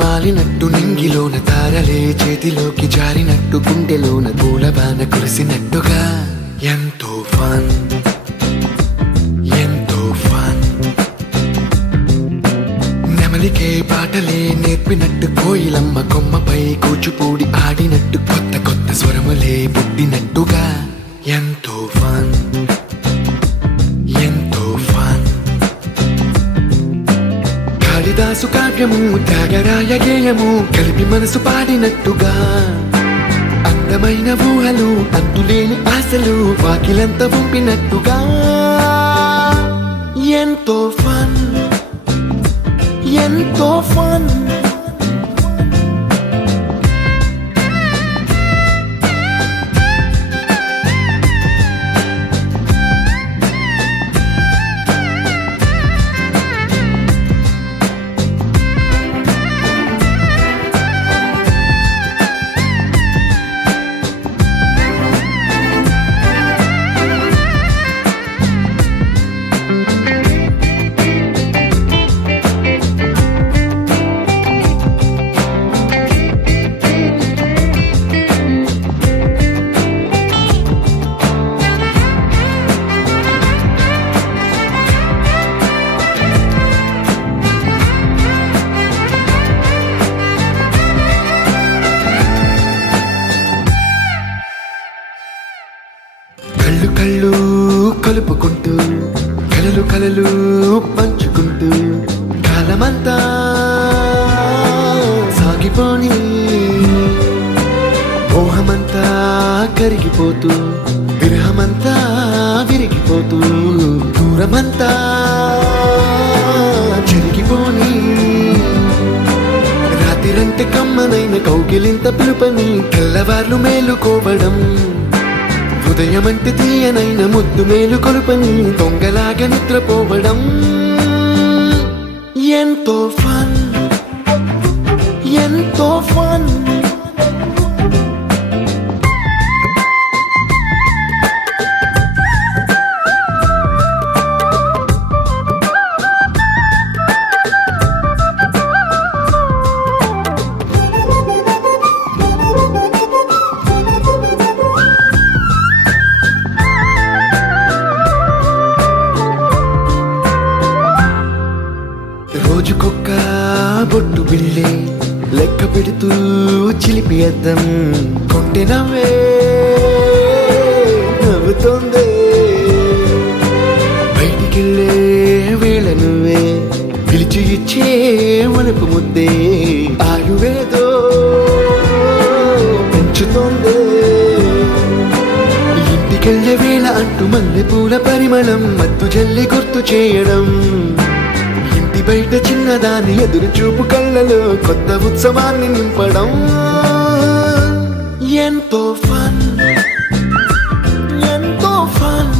వాలినట్టు నింగిలోన తారలే చేతిలోకి జారినట్టు గుండెలోన పూలబాన కురిసినట్టుగా ఎంతో ఫన్ ఎంతో ఫన్ నెమలికే పాటలే నేర్పినట్టు కోయిలమ్మ కొమ్మపై కూచిపూడి ఆడినట్టు కొత్త కొత్త స్వరములే పుట్టినట్టుగా ఎంతో ఫన్ ఎంతో ఫన్ కాళిదాసు కావ్యము త్యాగరాయ గేయము కలిపి మనసు పాడినట్టుగా అందమైన ఊహలు అంతులేని ఆశలు వాకిలంతా పంపినట్టుగా ఎంతో ఫన్ ఎంతో ఫన్ కళ్ళు కళ్ళు కలుపుకుంటూ కలలు కలలు పంచుకుంటూ కాలమంతా సాగిపోని మోహమంతా కరిగిపోతూ విరహమంతా విరిగిపోతూ దూరమంతా జరిగిపోని రాత్రిరంటే కమ్మనైన కౌగిలింత పిలుపని తెల్లవార్లు మేలుకోవడం ఉదయమంటే తీయనైన ముద్దు మేలు కొలుపని దొంగలాగా నిద్రపోవడం ఎంతో ఫన్ ఎంతో ఫన్ రోజుకొక్క బొట్టు బిళ్ళే లెక్క పెడుతూ చిలిపి అద్దం కొంటె నవ్వే నవ్వుతోందే బయటికెళ్ళే వేళ నువ్వే పిలిచి ఇచ్చే వనపు ముద్దే ఆయువేదో పెంచుతోందే ఇంటికెళ్ళే వేళ అంటూ మల్లె పూల పరిమళం మత్తు జల్లి గుర్తు చేయడం బయట చిన్నదాని ఎదురు చూపు కళ్ళలో కొత్త ఉత్సవాన్ని నింపడం ఎంతో ఫన్ ఎంతో ఫన్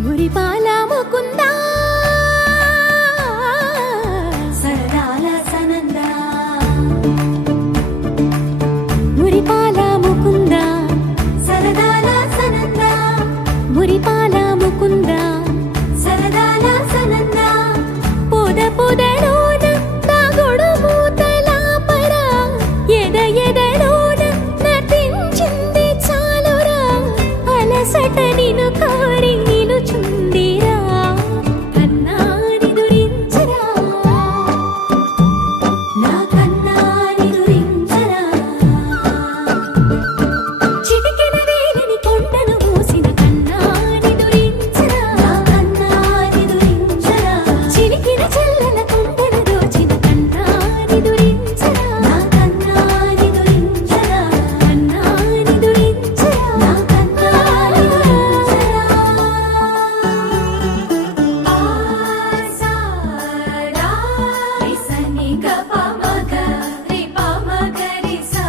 మురిపాల ముకుందా సరదాల సనందా మురిపాల ముకుందా సరదాల సనందా మురిపాల ముకుందా సరదాల సనందా పొద పొదలోన తాగుడు మూతలాపరా ఎద ఎదలోన నటించింది చాలురా అలసట నిను కోరి నిలుచుందిరా కన్నాని దురించరా నా కన్నాని దురించరా చిటికెన వేలిని కొండను మూసిన కన్నాని దురించరా నా కన్నాని దురించరా చిలికిన చెల్లెల కొండను దోచిన కన్నాని దురించరా నా కన్నాని దురించరా కన్నాని దురించరా నా కన్నాని దురించరా ఆసాడా రిసని గప మగ రిప మగరి సా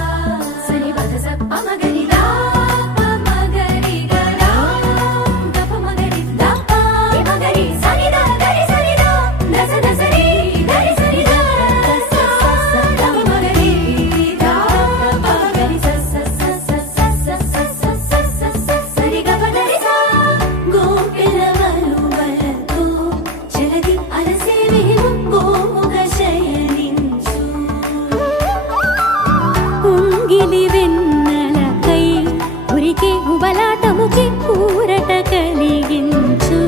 సని పద సప్ప మగరి దా ప మగరి గరా గప మగరి దా ప మగరి సని దా గరి సని దా దస దసరి గరి సని దా స స ద మగరి దా ప మగరి స స స స స స స స సరి గప గరి సా గోపిల వలువలతో జలది అలసేవేమో గోముగ శయనించు ఉంగిలి వెన్నెలకై ఉరికే ఉబలాటముకి ఊరట కలిగించు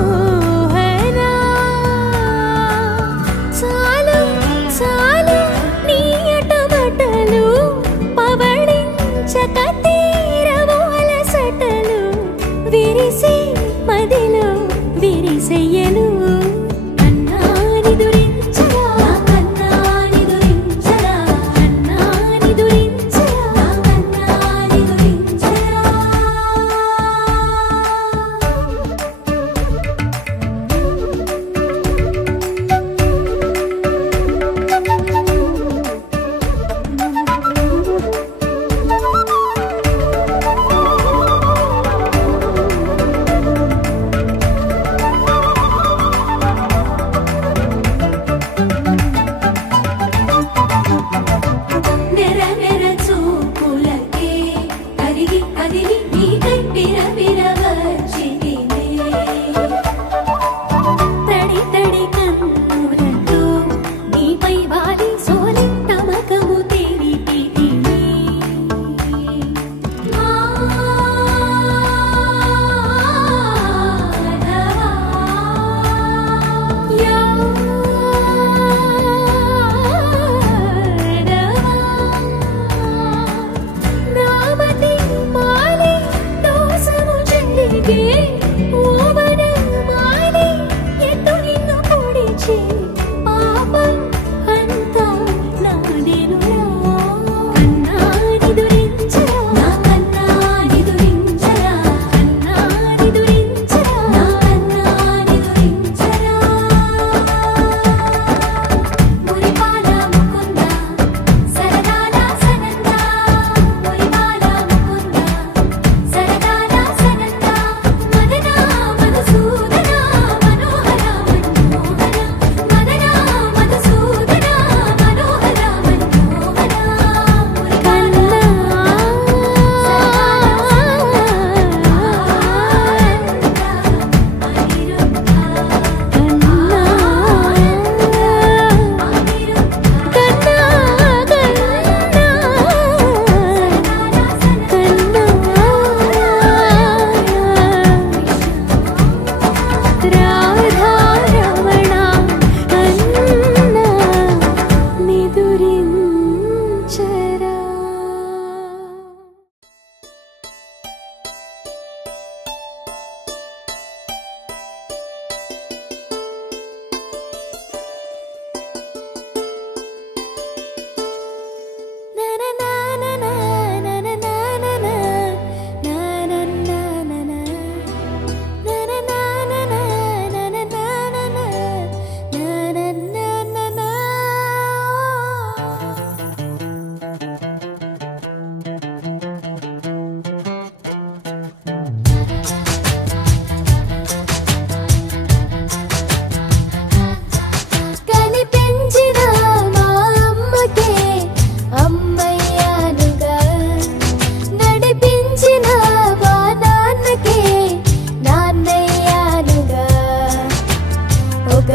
మోహనా చాలు చాలు నీ అటమటలు పవళించక తీరవు అలసటలు విరిసే మదిలో విరిసెయ్యలు కన్నాని దురించరా కన్నాని దురించరా కన్నాని దురించరా కన్నాని దురించరా నెర నెర చూపులకే కరిగి కదిలి నీకై విరవిర వచ్చితినే తడి తడి కన్నులతో నీపై వాలి సోలి తమకము తెరిపితినే నామతి మాలి దోసము చెల్లిగే ఓవన మాలి ఎత్తు నిన్ను పొడిచి పాపం అంతా నాదేనురా కన్నాని దురించరా నా కన్నాని దురించరా కన్నాని దురించరా నా కన్నాని దురించరా మురిపాల ముకుందా సరదాల సనందా మురిపాల ముకుందా సరదాల సనందా మదన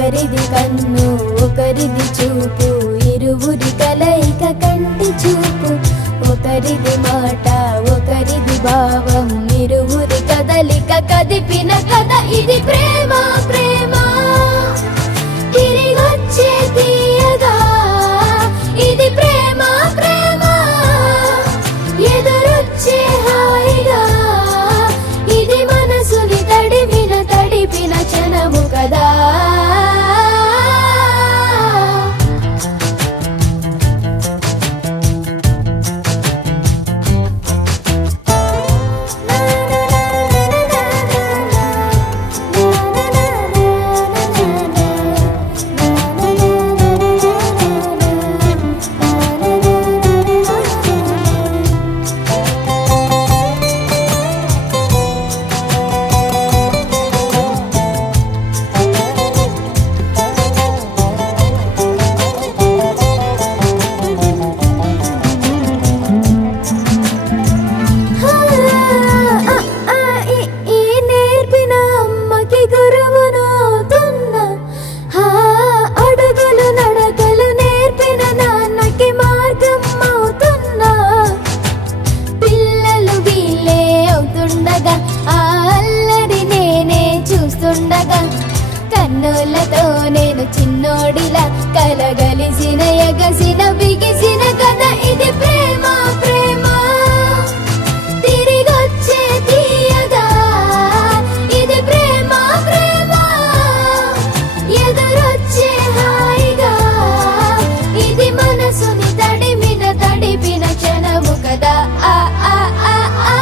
ఒకరిది కన్ను ఒకరిది చూపు ఇరువురి కలయిక కంటి చూపు ఒకరిది మాట ఒకరిది భావం ఇరువురి కదలిక కదిపిన కథ ఇది ప్రేమ ప్రేమ తిరిగొచ్చే తీయగా ఇది ప్రేమ ప్రేమ ఎదురొచ్చే హాయిగా ఇది మనసుని తడిపిన క్షణము కదా కన్నులతో నేను చిన్నోడిలా కలగలిసిన ఎగసిన బిగిసిన కథ ఇది ప్రేమ ప్రేమ తిరిగొచ్చే తీయగా ఇది ప్రేమ ప్రేమ ఎదురొచ్చే హాయిగా ఇది మనసుని తడిపిన క్షణము కదా ఆ ఆ ఆ ఆ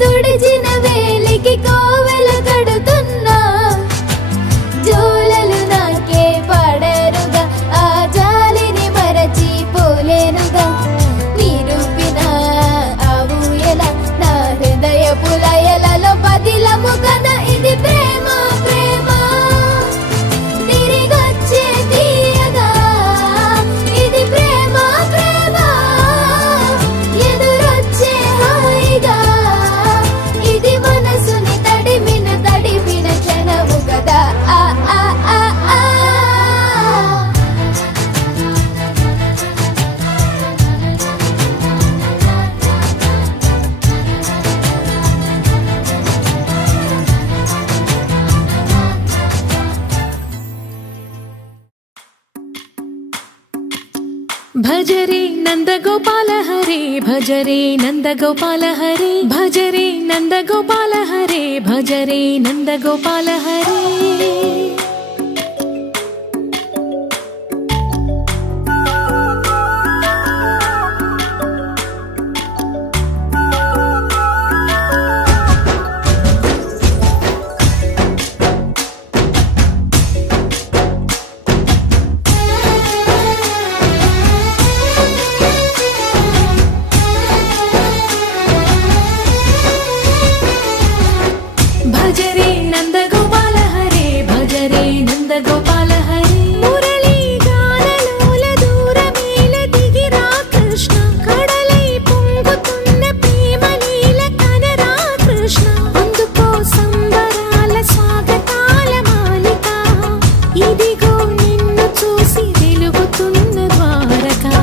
తుడిచిన వేలికి కోవెల కడుతున్నా జోలలు నాకే పడరుగా ఆ జాలిని మరచి పోలేనుగా నిరూపిన ఆవుయల నా హృదయ పులయలలో పదిలము కదా ఇది ప్రేమ ప్రేమ తిరిగొచ్చే తీయగా ఇది ప్రేమ ప్రేమ ఎదురొచ్చే హాయిగా ఇది మనసుని తడిపిన క్షణము కదా ఆ ఆ ఆ ఆ భజరే నందగోపాల హరే భజరే నందగోపాల హరే భజరే నందగోపాల హరే భజరే నందగోపాల హరే భజరే నందగోపాల హరే భజరే నందగోపాల హరే మురళీ గానలోల దూరమేల దిగిరా కృష్ణ కడలై పొంగుతున్న ప్రేమ లీల కనరా కృష్ణ అందుకో సంబరాల స్వాగతాల మాలిక ఇదిగో నిన్ను చూసి వెలుగుతున్న ద్వారకా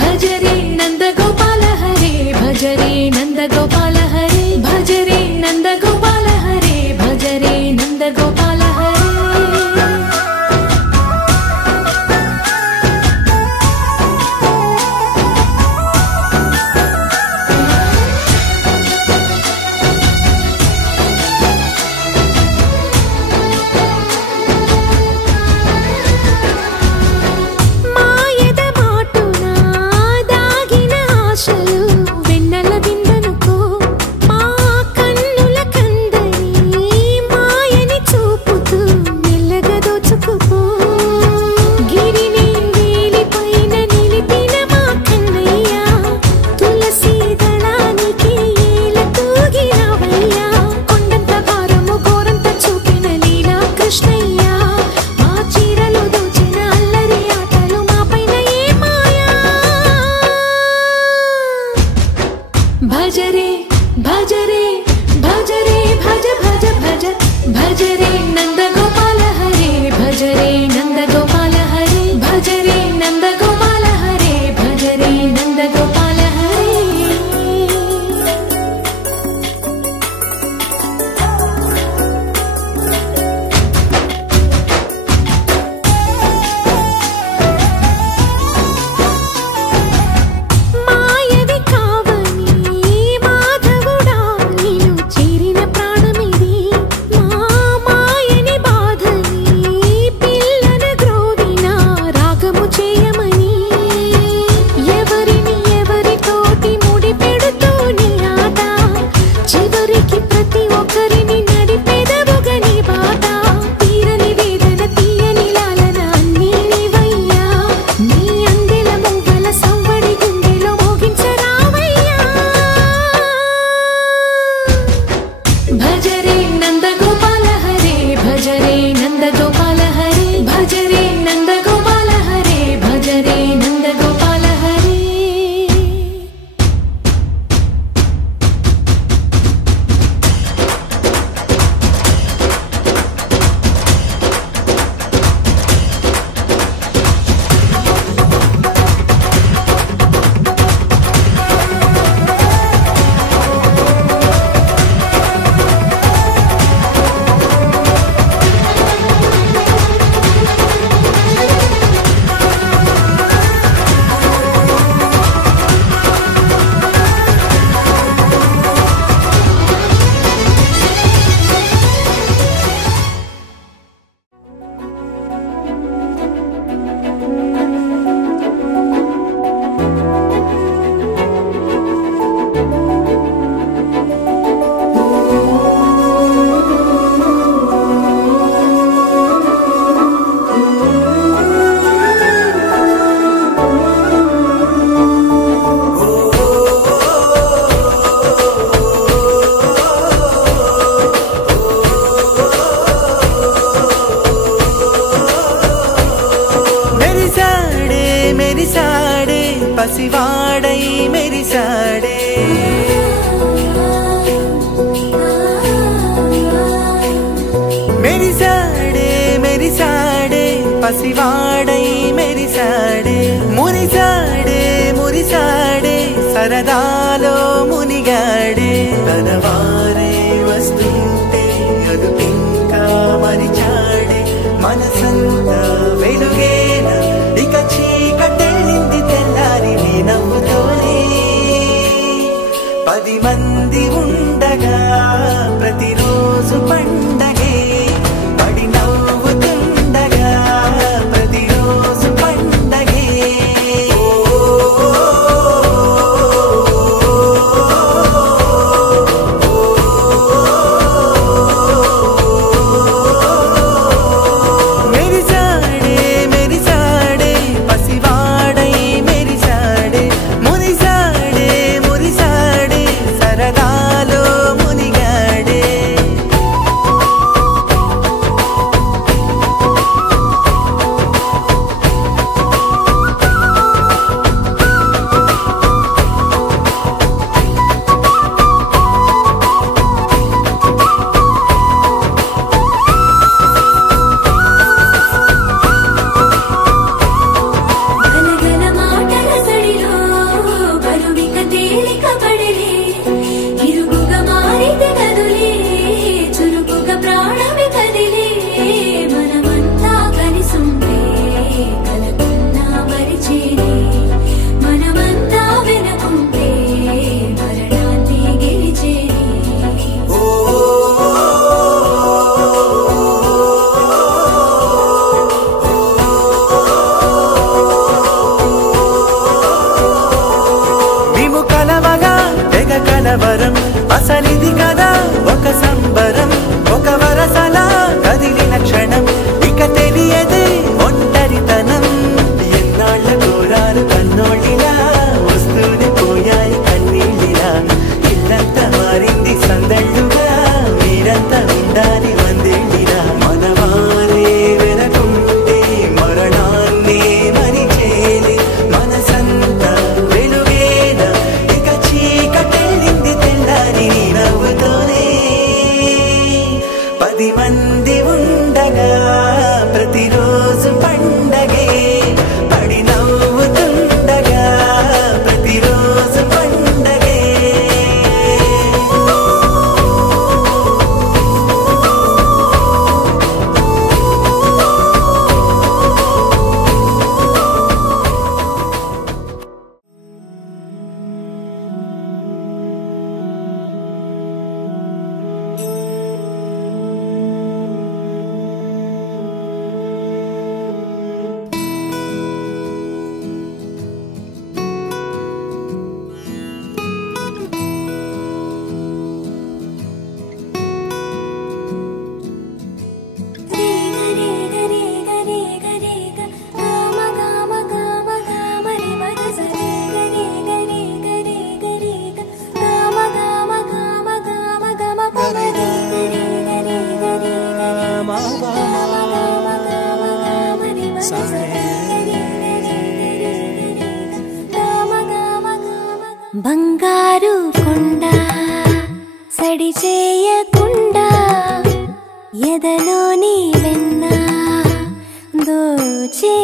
భజరే నందగోపాల హరే భజరే నందగోపాల హరే భజరే నందగోపాల హరే భజరే నందగోపాల హరే మాయద మాటున దాగిన ఆశలు వెన్నెల దిండనుకో మెరిసాడే పసివాడై మెరిసాడే మెరిసాడే మెరిసాడే పసివాడై మెరిసాడే మురిసాడే మురిసాడే సరదాలో మునిగాడే తనవారే వస్తుంటే అదుపింకా మరిచాడే మనసంతా వెలుగేన ఇక చీకటెళ్ళింది తెల్లారి నీ నవ్వుతోనే 10 మంది ఉండగా ప్రతిరోజు పండగే పడి నవ్వుతుండగా ప్రతిరోజు పండగే మెరిసాడే మెరిసాడే పసివాడై మెరిసాడే మురిసాడే మురిసాడే సరదాలో మునిగాడే గలగల మాటల సడిలో బరువిక తేలిక పడలే ఇరుగుగా మారితే కదులే చురుకుగా ప్రాణమి కదిలే మనమంతా కలిసుంటే కలకున్నా మరిచేనే మనమంతా వెనకుంటే మరణాన్ని గెలిచేనే మేము కలవగా తెగ కలవరం అసలిది కదా ఒక సంబరం ఒక వరసలా కదిలిన క్షణం ఇక తెలియదే ఒంటరితనం ఎన్నాళ్ళ కోరాలు కన్నోళ్ళిలా వస్తూనే పోయాయి కన్నీళ్ళిలా ఇల్లంతా మారింది సందళ్ళుగా మీరంతా ఉండాలి వందేళ్ళిలా మనవారే వెనకుంటే మరణాన్ని మరిచేలే మనసంతా వెలుగేన ఇక చీకటెళ్ళింది తెల్లారి నీ నవ్వుతోనే 10 మంది ఉండగా ప్రతిరోజు పండగే పడి నవ్వుతుండగా ప్రతిరోజు పండగే బంగారు కొండ సడి చేయకుండా ఎదలోని వెన్న దోచే